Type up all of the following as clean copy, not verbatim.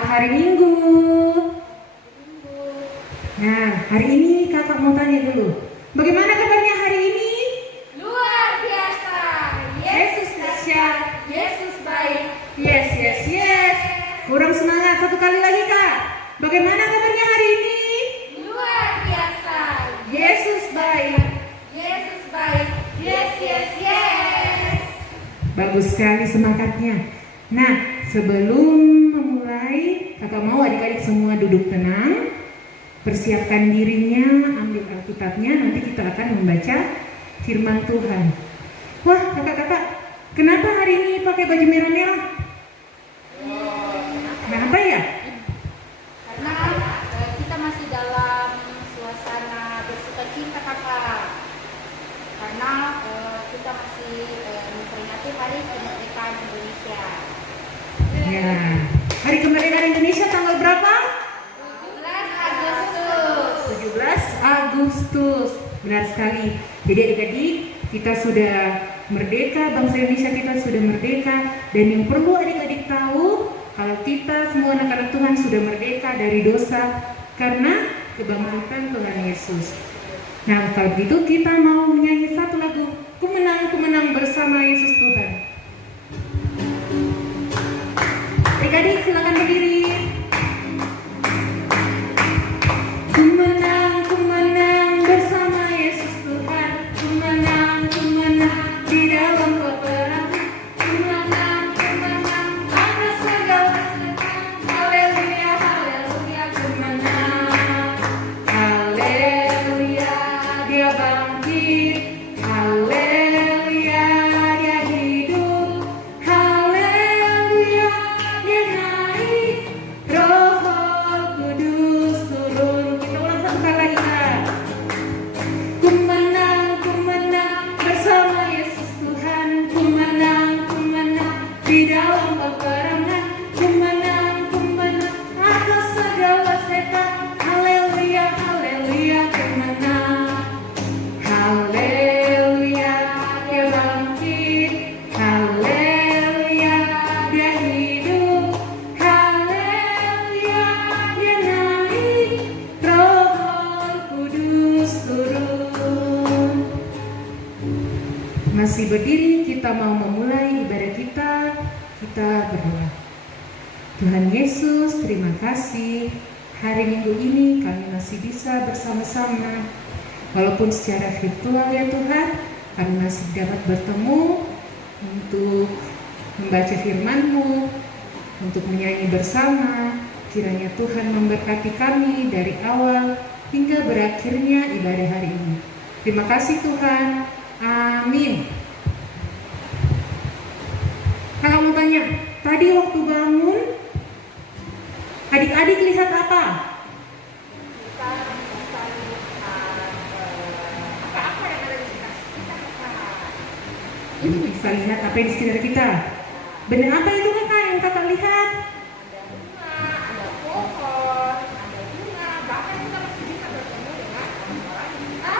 Selamat hari Minggu. Nah, hari ini kakak mau tanya dulu. Bagaimana kabarnya hari ini? Luar biasa. Yesus dahsyat, Yesus baik. Yes. Kurang semangat, satu kali lagi kak. Bagaimana kabarnya hari ini? Luar biasa. Yesus baik. Yesus baik. Yes. Bagus sekali semangatnya. Nah, sebelum memulai, kakak mau adik-adik semua duduk tenang. Persiapkan dirinya, ambil Alkitabnya, nanti kita akan membaca firman Tuhan. Wah, kakak-kakak, kenapa hari ini pakai baju merah-merah? Kenapa ya? Karena kita masih dalam suasana bersuka cita kakak. Karena kita masih memperingati Hari Kemerdekaan Indonesia. Ya, Hari Kemerdekaan Indonesia tanggal berapa? 17 Agustus. Benar sekali. Jadi adik-adik, kita sudah merdeka, bangsa Indonesia kita sudah merdeka. Dan yang perlu adik-adik tahu, kalau kita semua anak-anak Tuhan sudah merdeka dari dosa karena kebangkitan Tuhan Yesus. Nah, kalau begitu kita mau menyanyi satu lagu, Ku menang bersama Yesus Tuhan. Adik-adik silakan berdiri. Ku menang bersama Yesus Tuhan. Ku menang di dalam peperangan. Ku menang atas segala serangan. Haleluya, ku menang. Haleluya, dia bangkit. Haleluya, dia hidup. Haleluya, dia naik. Roh Kudus turun. Kita ulang satu kali lagi Kak. Ku menang bersama Yesus Tuhan. Ku menang di dalam peperangan. Ku menang atas segala setan. Haleluya, ku menang. Haleluya, dia bangkit. Haleluya, dia hidup. Haleluya, dia naik. Roh Kudus turun. Masih berdiri, kita mau memulai ibadah kita. Kita berdoa. Tuhan Yesus, terima kasih. Hari Minggu ini kami masih bisa bersama-sama. Walaupun secara virtual ya Tuhan, kami masih dapat bertemu untuk membaca firman-Mu, untuk menyanyi bersama. Kiranya Tuhan memberkati kami dari awal hingga berakhirnya ibadah hari ini. Terima kasih Tuhan. Amin. Kakak mau tanya, tadi waktu bangun, adik-adik lihat apa? Kita bisa lihat apa yang ada di sekitar kita. Bisa lihat apa yang di sekitar kita. Benar apa itu kakak yang kakak lihat? Ada bunga, ada pohon, ada bunga. Bahkan kita masih bisa bertemu dengan orang-orang yang kita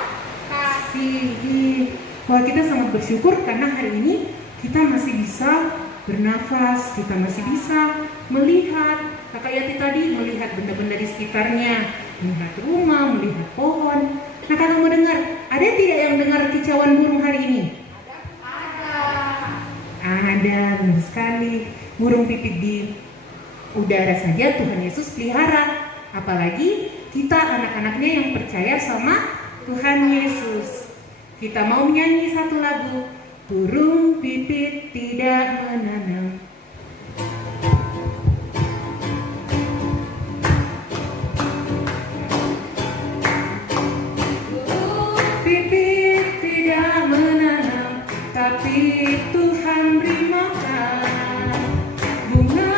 kasih. Wah, kita sangat bersyukur karena hari ini kita masih bisa bernafas, kita masih bisa melihat. Kakak Yati tadi melihat benda-benda di sekitarnya, melihat rumah, melihat pohon. Nah, kakak mau dengar, ada tidak yang dengar kicauan burung hari ini? Ada, benar sekali. Burung pipit di udara saja Tuhan Yesus pelihara. Apalagi kita anak-anaknya yang percaya sama Tuhan Yesus. Kita mau menyanyi satu lagu, burung pipit tidak menanam. Pipit tidak menanam, tapi Tuhan beri makan. Bunga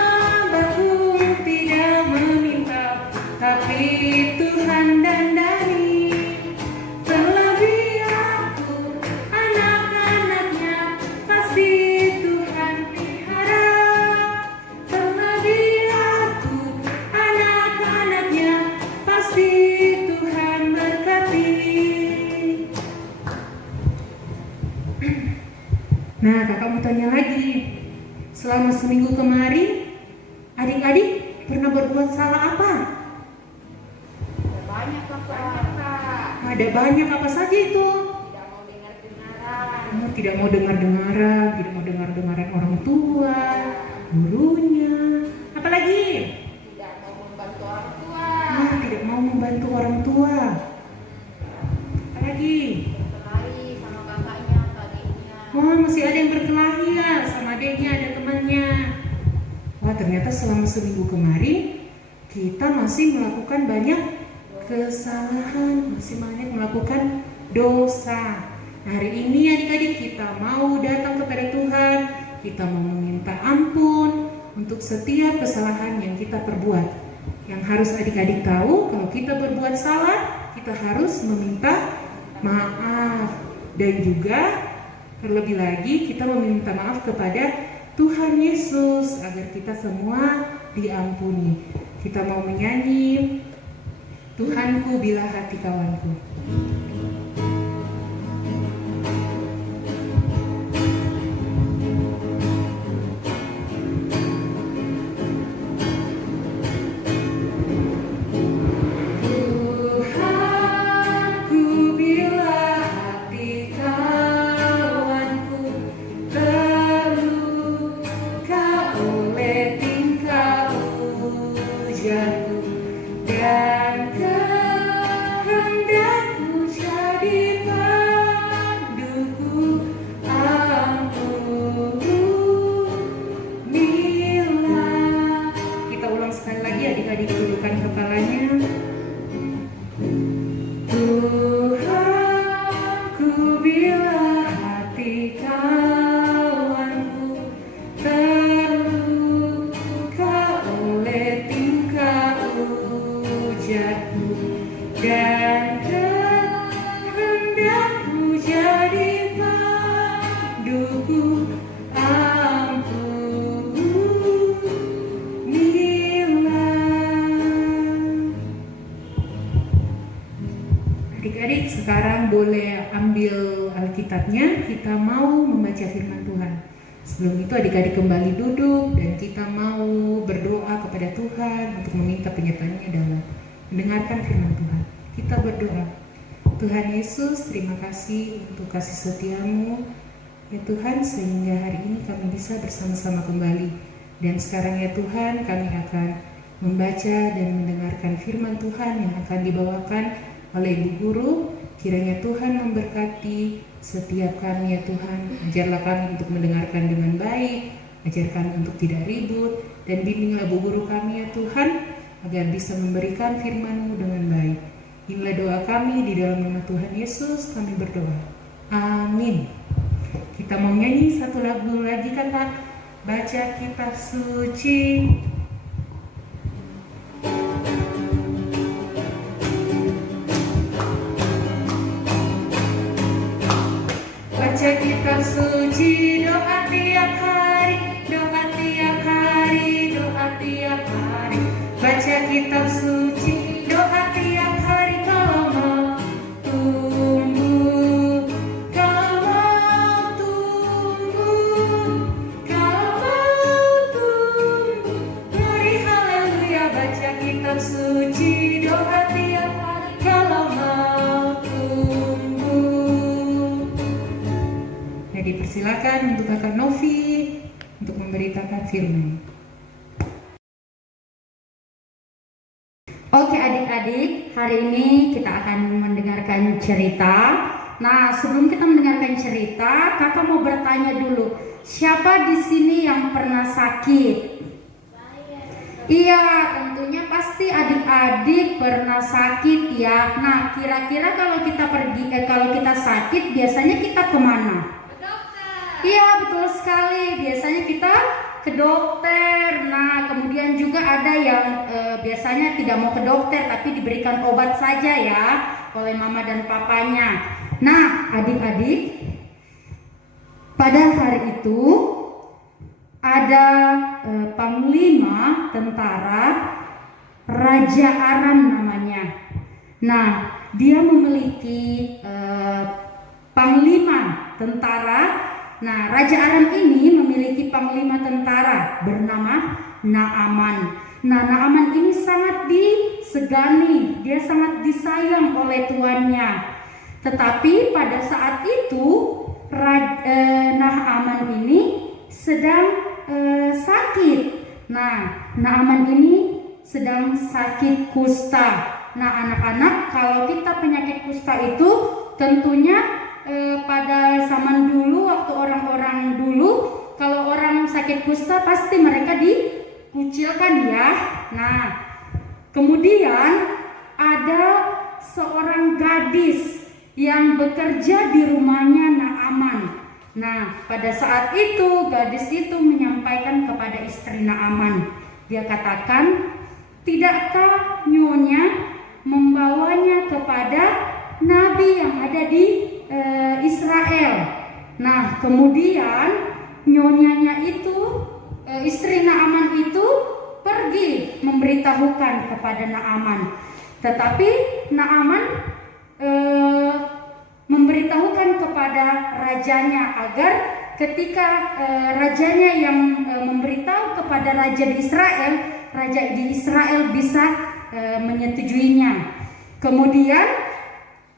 bakung tidak meminta, tapi Tuhan dandani. Terlebih aku, anak-anaknya, pasti Tuhan pelihara. berbuat salah apa? Banyak Kak. Ada banyak, apa saja itu? Tidak mau dengar-dengaran. Tidak mau dengar-dengaran, tidak mau dengar-dengaran orang tua, gurunya. Apalagi? Tidak mau membantu orang tua. Tidak mau membantu orang tua. Apalagi? Berkelahi sama kakaknya, adiknya. Masih ada yang berkelahi ya sama adiknya, ada temannya. Wah, ternyata selama seminggu kemarin kita masih melakukan banyak kesalahan, masih banyak melakukan dosa. Nah, hari ini adik-adik kita mau datang kepada Tuhan, kita mau meminta ampun untuk setiap kesalahan yang kita perbuat. Yang harus adik-adik tahu, kalau kita berbuat salah, kita harus meminta maaf. Dan juga terlebih lagi kita meminta maaf kepada Tuhan Yesus agar kita semua diampuni. Kita mau menyanyi Tuhanku bila hati kawanku. Adik-adik sekarang boleh ambil Alkitabnya, kita mau membaca firman Tuhan. Sebelum itu adik-adik kembali duduk dan kita mau berdoa kepada Tuhan untuk meminta penyertaan-Nya dalam mendengarkan firman Tuhan. Kita berdoa. Tuhan Yesus, terima kasih untuk kasih setia-Mu. Ya Tuhan, sehingga hari ini kami bisa bersama-sama kembali. Dan sekarang ya Tuhan, kami akan membaca dan mendengarkan firman Tuhan yang akan dibawakan oleh Ibu Guru. Kiranya Tuhan memberkati setiap kami ya Tuhan. Ajarlah kami untuk mendengarkan dengan baik, ajar kami untuk tidak ribut, dan bimbinglah Bu Guru kami ya Tuhan, agar bisa memberikan firman-Mu dengan baik. Inilah doa kami di dalam nama Tuhan Yesus kami berdoa. Amin. Kita mau nyanyi satu lagu lagi kakak. Baca kitab suci. Baca kitab suci, doa tiap hari, doa tiap hari, doa tiap hari. Baca kitab suci, doa tiap hari. Kalau mau tumbuh, kalau mau tumbuh, kalau mau tumbuh. Glory haleluya. Baca kitab suci, doa tiap hari. Kalau mau tumbuh. Dipersilakan untuk kakak Novi untuk memberitakan firman. Oke adik-adik, hari ini kita akan mendengarkan cerita. Nah, sebelum kita mendengarkan cerita, kakak mau bertanya dulu, siapa di sini yang pernah sakit? Iya, tentunya pasti adik-adik pernah sakit ya. Nah, kira-kira kalau kita kalau kita sakit, biasanya kita kemana? Iya, betul sekali. Biasanya kita ke dokter. Nah, kemudian juga ada yang biasanya tidak mau ke dokter tapi diberikan obat saja ya oleh mama dan papanya. Nah, adik-adik, pada hari itu ada panglima tentara Raja Aram namanya. Nah, dia memiliki panglima tentara. Nah, Raja Aram ini memiliki panglima tentara bernama Naaman. Nah, Naaman ini sangat disegani, dia sangat disayang oleh tuannya. Tetapi pada saat itu Naaman ini sedang sakit. Nah, Naaman ini sedang sakit kusta. Nah, anak-anak, kalau kita penyakit kusta itu tentunya pada zaman dulu, waktu orang-orang dulu, kalau orang sakit kusta pasti mereka dikucilkan ya. Nah, kemudian ada seorang gadis yang bekerja di rumahnya Naaman. Nah, pada saat itu gadis itu menyampaikan kepada istri Naaman. Dia katakan, "Tidakkah nyonya membawanya kepada nabi yang ada di Israel?" Nah, kemudian nyonyanya itu, istri Naaman itu pergi memberitahukan kepada Naaman. Tetapi Naaman memberitahukan kepada rajanya agar ketika rajanya yang memberitahu kepada raja di Israel bisa menyetujuinya. Kemudian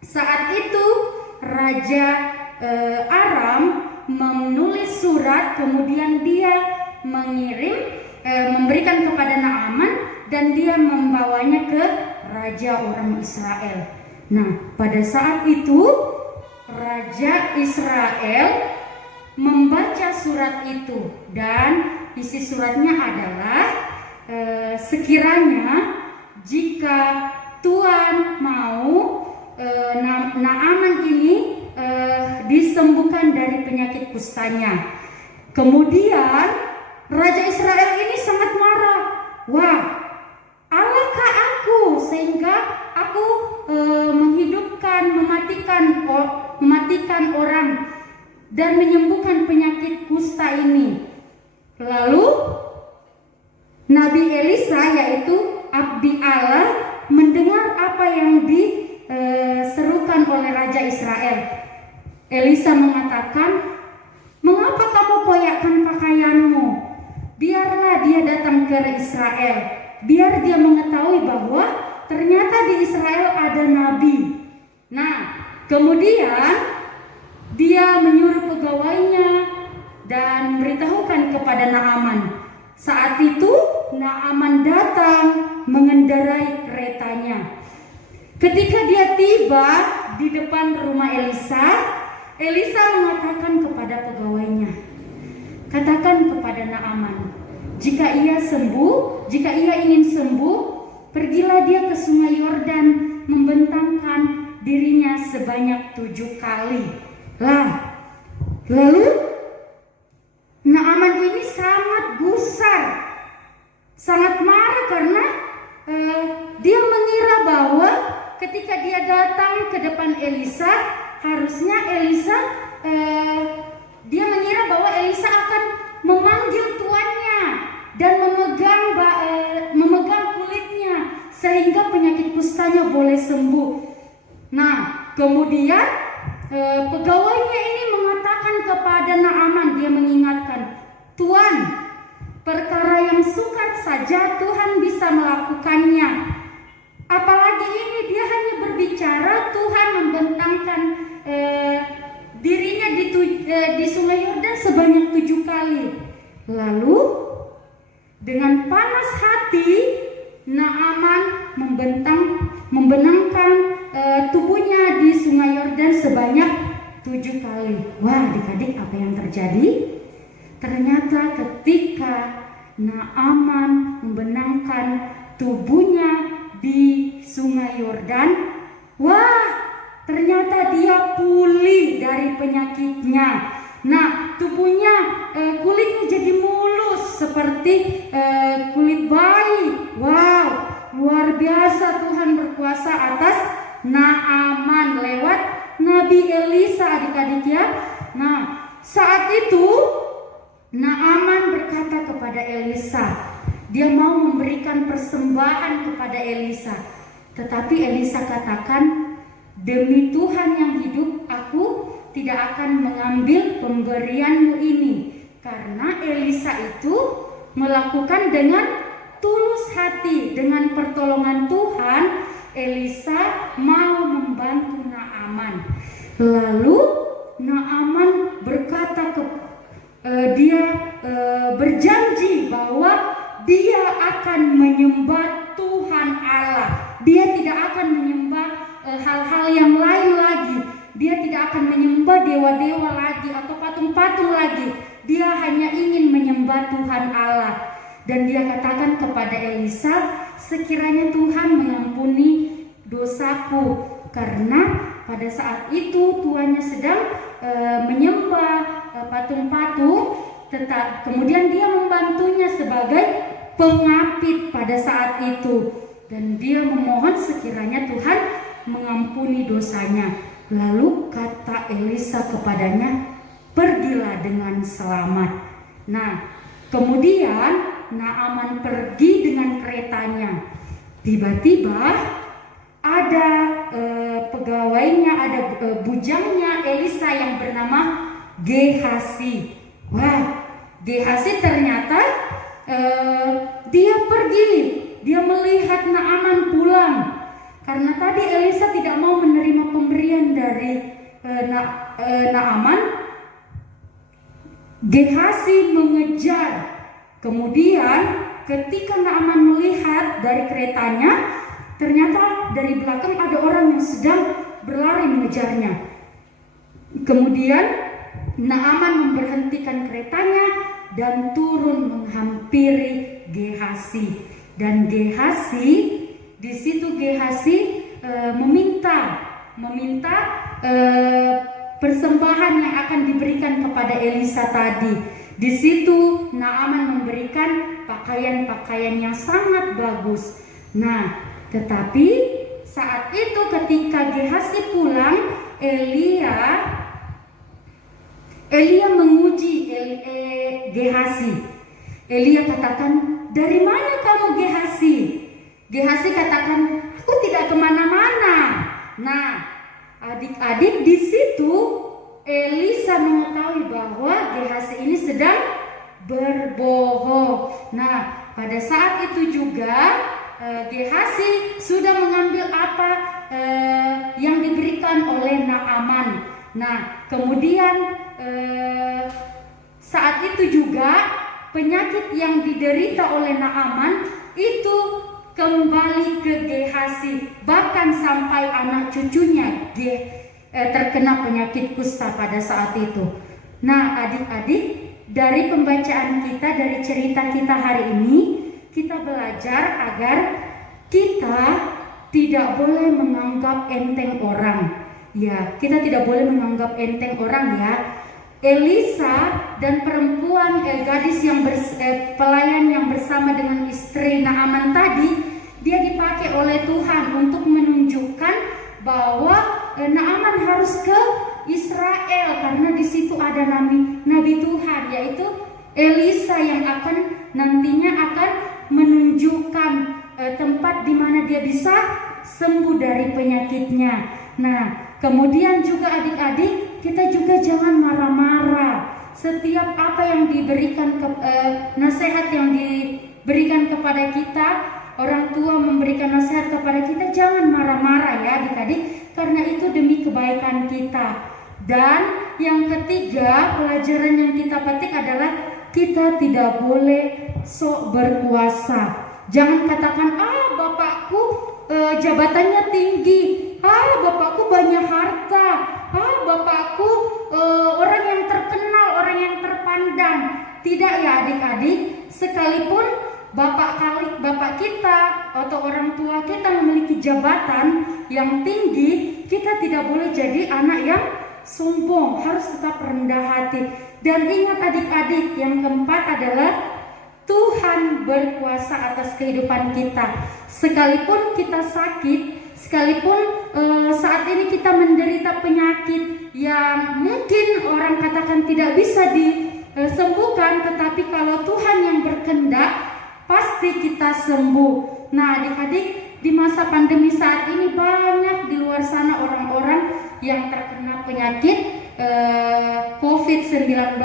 saat itu Raja Aram menulis surat, kemudian dia mengirim, memberikan kepada Naaman, dan dia membawanya ke raja orang Israel. Nah, pada saat itu Raja Israel membaca surat itu, dan isi suratnya adalah sekiranya jika Tuhan mau Naaman ini disembuhkan dari penyakit kustanya. Kemudian Raja Israel ini sangat marah. Wah, Allahkah aku sehingga aku mematikan orang dan menyembuhkan penyakit kusta ini? Lalu Nabi Elisa, yaitu abdi Allah, mendengar apa yang diserukan oleh Raja Israel. Elisa mengatakan, "Mengapa kamu koyakkan pakaianmu? Biarlah dia datang ke Israel, biar dia mengetahui bahwa ternyata di Israel ada nabi." Nah, kemudian dia menyuruh pegawainya dan memberitahukan kepada Naaman. Saat itu Naaman datang mengendarai keretanya. Ketika dia tiba di depan rumah Elisa, Elisa mengatakan kepada pegawainya, "Katakan kepada Naaman, jika ia ingin sembuh, pergilah dia ke Sungai Yordan, membentangkan dirinya sebanyak 7 kali." Lalu Naaman ini sangat gusar, sangat marah karena dia mengira bahwa ketika dia datang ke depan Elisa, harusnya dia mengira bahwa Elisa akan memanggil tuannya dan memegang kulitnya sehingga penyakit kustanya boleh sembuh. Nah, kemudian pegawainya ini mengatakan kepada Naaman, dia mengingatkan, "Tuan, perkara yang sukar saja Tuhan bisa melakukannya. Apalagi ini dia hanya berbicara, Tuhan membentangkan dirinya di Sungai Yordan sebanyak 7 kali." Lalu dengan panas hati Naaman membenangkan tubuhnya di Sungai Yordan sebanyak 7 kali. Wah, adik-adik, apa yang terjadi? Ternyata ketika Naaman membenangkan tubuhnya di Sungai Yordan, wah, ternyata dia pulih dari penyakitnya. Nah, tubuhnya, kulitnya jadi mulus seperti kulit bayi. Wow, luar biasa Tuhan berkuasa atas Naaman lewat Nabi Elisa, adik-adik ya. Nah, saat itu Naaman berkata kepada Elisa, dia mau memberikan persembahan kepada Elisa. Tetapi Elisa katakan, "Demi Tuhan yang hidup, aku tidak akan mengambil pemberianmu ini." Karena Elisa itu melakukan dengan tulus hati dengan pertolongan Tuhan, Elisa mau membantu Naaman. Lalu Naaman berkata dia berjanji bahwa dia akan menyembah Tuhan Allah. Dia tidak akan menyembah hal-hal yang lain lagi. Dia tidak akan menyembah dewa-dewa lagi atau patung-patung lagi. Dia hanya ingin menyembah Tuhan Allah. Dan dia katakan kepada Elisa, sekiranya Tuhan mengampuni dosaku, karena pada saat itu tuannya sedang menyembah patung-patung, kemudian dia membantunya sebagai pengapit pada saat itu, dan dia memohon sekiranya Tuhan mengampuni dosanya. Lalu kata Elisa kepadanya, pergilah dengan selamat. Nah, kemudian Naaman pergi dengan keretanya. Tiba-tiba ada pegawainya, ada bujangnya Elisa yang bernama Gehasi. Wah, Gehasi ternyata dia pergi, dia melihat Naaman pulang. Karena tadi Elisa tidak mau menerima pemberian dari Naaman, Gehasi mengejar. Kemudian ketika Naaman melihat dari keretanya, ternyata dari belakang ada orang yang sedang berlari mengejarnya. Kemudian Naaman memberhentikan keretanya dan turun menghampiri Gehasi. Dan Gehasi, di situ Gehasi meminta persembahan yang akan diberikan kepada Elisa tadi. Di situ Naaman memberikan pakaian-pakaian yang sangat bagus. Nah, tetapi saat itu ketika Gehasi pulang, Elia menguji Gehasi. Elia katakan, dari mana kamu Gehasi? Gehasi katakan, aku tidak kemana-mana. Nah, adik-adik, di situ Elisa mengetahui bahwa Gehasi ini sedang berbohong. Nah, pada saat itu juga Gehasi sudah mengambil apa yang diberikan oleh Naaman. Nah, kemudian saat itu juga penyakit yang diderita oleh Naaman itu kembali ke Gehasi, bahkan sampai anak cucunya terkena penyakit kusta pada saat itu. Nah, adik-adik, dari pembacaan kita, dari cerita kita hari ini, kita belajar agar kita tidak boleh menganggap enteng orang. Ya, kita tidak boleh menganggap enteng orang ya. Elisa dan perempuan gadis yang pelayan yang bersama dengan istri Naaman tadi, dia dipakai oleh Tuhan untuk menunjukkan bahwa Naaman harus ke Israel, karena di situ ada nabi Tuhan, yaitu Elisa, yang nantinya akan menunjukkan tempat di mana dia bisa sembuh dari penyakitnya. Nah, kemudian juga adik-adik, kita juga jangan marah-marah. Setiap apa yang diberikan nasihat yang diberikan kepada kita, orang tua memberikan nasihat kepada kita, jangan marah-marah ya adik-adik, karena itu demi kebaikan kita. Dan yang ketiga, pelajaran yang kita petik adalah kita tidak boleh sok berkuasa. Jangan katakan, bapakku jabatannya tinggi, bapakku banyak harta, bapakku orang yang terkenal, orang yang terpandang. Tidak ya adik-adik, sekalipun bapak kita atau orang tua kita memiliki jabatan yang tinggi, kita tidak boleh jadi anak yang sombong, harus tetap rendah hati. Dan ingat adik-adik, yang keempat adalah Tuhan berkuasa atas kehidupan kita. Sekalipun kita sakit, sekalipun saat ini kita menderita penyakit yang mungkin orang katakan tidak bisa disembuhkan, tetapi kalau Tuhan yang berkehendak, pasti kita sembuh. Nah adik-adik, di masa pandemi saat ini banyak di luar sana orang-orang yang terkena penyakit COVID-19.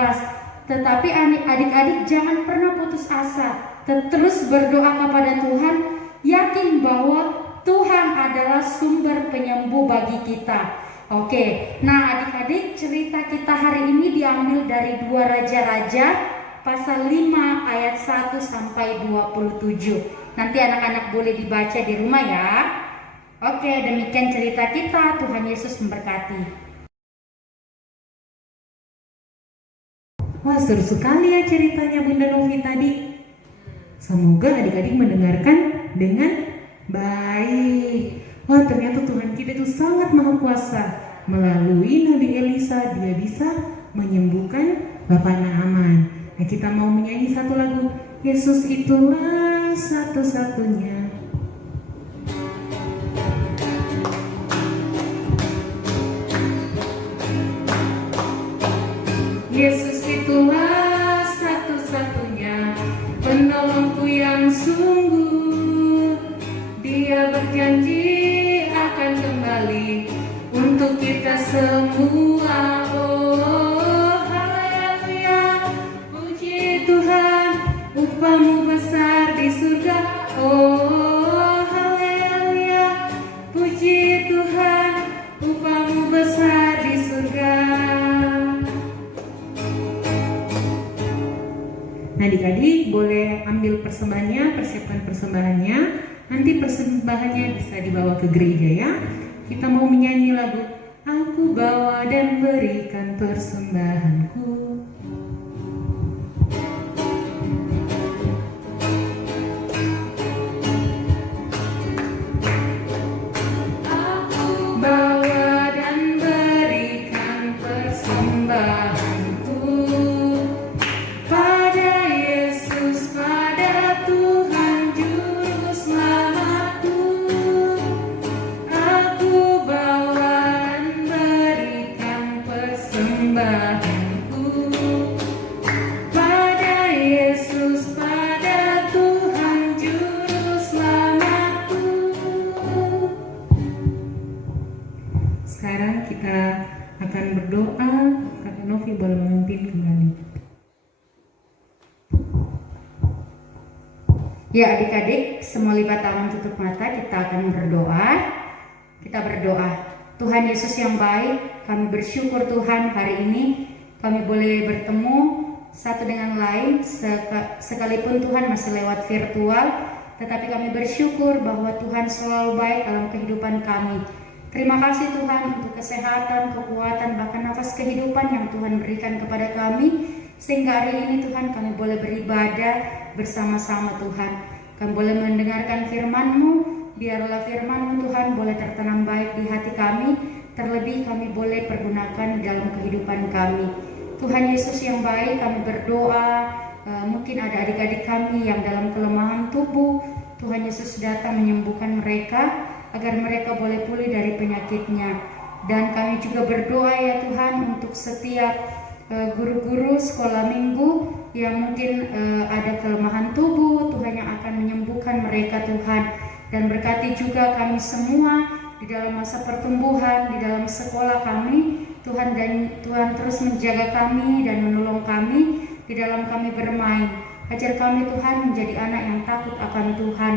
Tetapi adik-adik jangan pernah putus asa. terus berdoa kepada Tuhan, yakin bahwa Tuhan adalah sumber penyembuh bagi kita. Oke, nah adik-adik, cerita kita hari ini diambil dari 2 Raja-Raja pasal 5 ayat 1 sampai 27. Nanti anak-anak boleh dibaca di rumah ya. Oke, demikian cerita kita. Tuhan Yesus memberkati. Wah, seru sekali ya ceritanya Bunda Novi tadi. Semoga adik-adik mendengarkan dengan baik. Wah, ternyata Tuhan kita itu sangat maha kuasa. Melalui Nabi Elisa, dia bisa menyembuhkan Bapak Naaman. Nah, kita mau menyanyi satu lagu, Yesus itulah satu-satunya. Yesus itulah satu-satunya penolongku yang sungguh. Dia berjanji akan kembali untuk kita semua. Oh haleluya, puji Tuhan, upahmu besar di surga. Oh haleluya, puji Tuhan, upahmu besar di surga. Nah, adik-adik boleh ambil persembahannya, persiapkan persembahannya. Nanti persembahannya bisa dibawa ke gereja ya. Kita mau menyanyi lagu Aku bawa dan berikan persembahanku. Aku bawa dan berikan persembahanku pada Yesus, pada Tuhan Juru Selamatku. Aku bawa dan berikan persembahanku pada Yesus, pada Tuhan Juru Selamatku. Sekarang kita akan berdoa. Kakak Novi boleh memimpin kembali. Ya adik-adik, semua lipat tangan, tutup mata, kita akan berdoa. Kita berdoa. Tuhan Yesus yang baik, kami bersyukur Tuhan hari ini kami boleh bertemu satu dengan lain, sekalipun Tuhan masih lewat virtual, tetapi kami bersyukur bahwa Tuhan selalu baik dalam kehidupan kami. Terima kasih Tuhan untuk kesehatan, kekuatan, bahkan nafas kehidupan yang Tuhan berikan kepada kami, sehingga hari ini Tuhan kami boleh beribadah bersama-sama Tuhan. Kami boleh mendengarkan firman-Mu, biarlah firman-Mu Tuhan boleh tertanam baik di hati kami, terlebih kami boleh pergunakan dalam kehidupan kami. Tuhan Yesus yang baik, kami berdoa, mungkin ada adik-adik kami yang dalam kelemahan tubuh, Tuhan Yesus datang menyembuhkan mereka, agar mereka boleh pulih dari penyakitnya. Dan kami juga berdoa ya Tuhan untuk setiap guru-guru sekolah minggu yang mungkin ada kelemahan tubuh, Tuhan yang akan menyembuhkan mereka Tuhan. Dan berkati juga kami semua di dalam masa pertumbuhan, di dalam sekolah kami Tuhan, dan Tuhan terus menjaga kami dan menolong kami di dalam kami bermain. Ajar kami Tuhan menjadi anak yang takut akan Tuhan.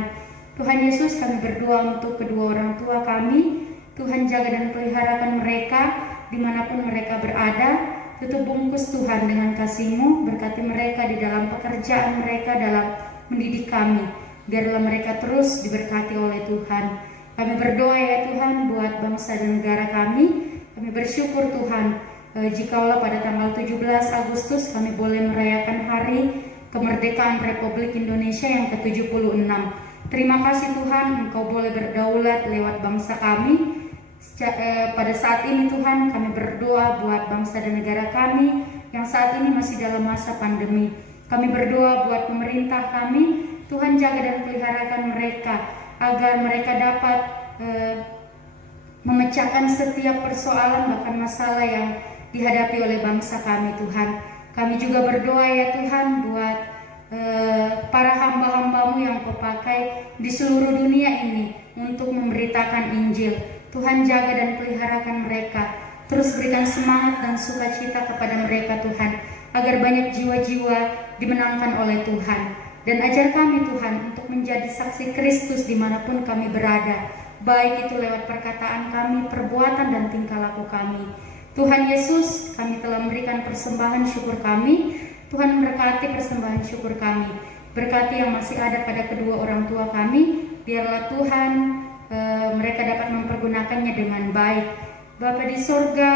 Tuhan Yesus, kami berdoa untuk kedua orang tua kami. Tuhan jaga dan peliharakan mereka dimanapun mereka berada. Tutup bungkus Tuhan dengan kasih-Mu, berkati mereka di dalam pekerjaan mereka, dalam mendidik kami. Biarlah mereka terus diberkati oleh Tuhan. Kami berdoa ya Tuhan buat bangsa dan negara kami. Kami bersyukur Tuhan, jikalau pada tanggal 17 Agustus kami boleh merayakan hari kemerdekaan Republik Indonesia yang ke-76. Terima kasih Tuhan, Engkau boleh berdaulat lewat bangsa kami. Pada saat ini Tuhan, kami berdoa buat bangsa dan negara kami yang saat ini masih dalam masa pandemi. Kami berdoa buat pemerintah kami, Tuhan jaga dan peliharakan mereka, agar mereka dapat memecahkan setiap persoalan bahkan masalah yang dihadapi oleh bangsa kami Tuhan. Kami juga berdoa ya Tuhan buat para hamba-hamba-Mu yang Kau pakai di seluruh dunia ini untuk memberitakan Injil. Tuhan jaga dan peliharakan mereka. Terus berikan semangat dan sukacita kepada mereka Tuhan, agar banyak jiwa-jiwa dimenangkan oleh Tuhan. Dan ajar kami Tuhan untuk menjadi saksi Kristus dimanapun kami berada, baik itu lewat perkataan kami, perbuatan dan tingkah laku kami. Tuhan Yesus, kami telah memberikan persembahan syukur kami. Tuhan memberkati persembahan syukur kami. Berkati yang masih ada pada kedua orang tua kami. Biarlah Tuhan mereka dapat mempergunakannya dengan baik. Bapa di sorga,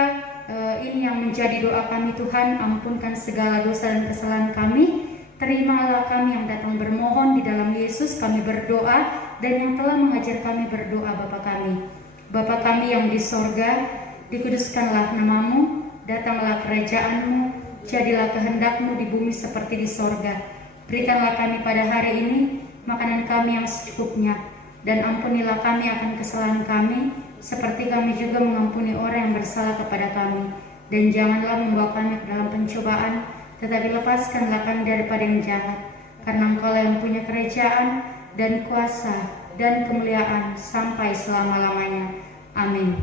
ini yang menjadi doa kami Tuhan. Ampunkan segala dosa dan kesalahan kami. Terimalah kami yang datang bermohon di dalam Yesus. Kami berdoa dan yang telah mengajar kami berdoa Bapa kami. Bapa kami yang di sorga, dikuduskanlah namamu, datanglah kerajaanmu, jadilah kehendak-Mu di bumi seperti di sorga. Berikanlah kami pada hari ini makanan kami yang secukupnya, dan ampunilah kami akan kesalahan kami, seperti kami juga mengampuni orang yang bersalah kepada kami. Dan janganlah membawa kami ke dalam pencobaan, tetapi lepaskanlah kami daripada yang jahat, karena Engkau yang punya kerajaan dan kuasa dan kemuliaan sampai selama-lamanya. Amin.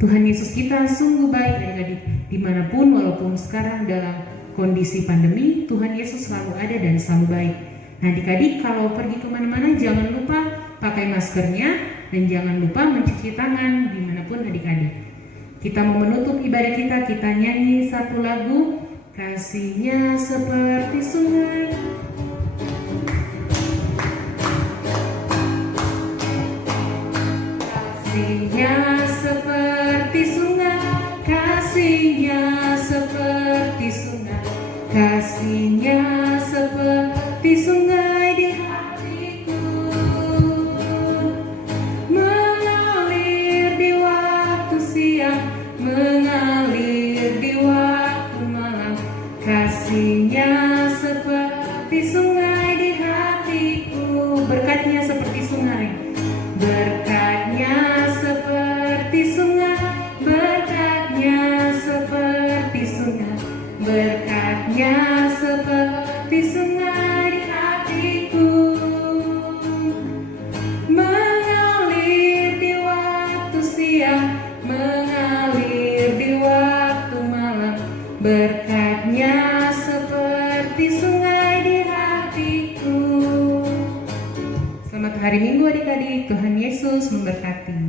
Tuhan Yesus kita sungguh baik adik-adik. Dimanapun walaupun sekarang dalam kondisi pandemi, Tuhan Yesus selalu ada dan selalu baik. Nah adik-adik, kalau pergi kemana-mana jangan lupa pakai maskernya dan jangan lupa mencuci tangan dimanapun adik-adik. Kita mau menutup ibadah kita nyanyi satu lagu, Kasihnya Seperti Sungai. Kasihnya seperti sungai, kasihnya seperti sungai, kasihnya seperti sungai di hatiku, mengalir di waktu siang, mengalir di waktu malam. Kasihnya seperti sungai di hatiku, berkatnya seperti sungai, berkatnya seperti sungai, berkatnya seperti sungai, berkatnya seperti sungai di hatiku, mengalir di waktu siang, mengalir di waktu malam. Berkatnya seperti sungai di hatiku. Selamat hari Minggu adik-adik, Tuhan Yesus memberkati.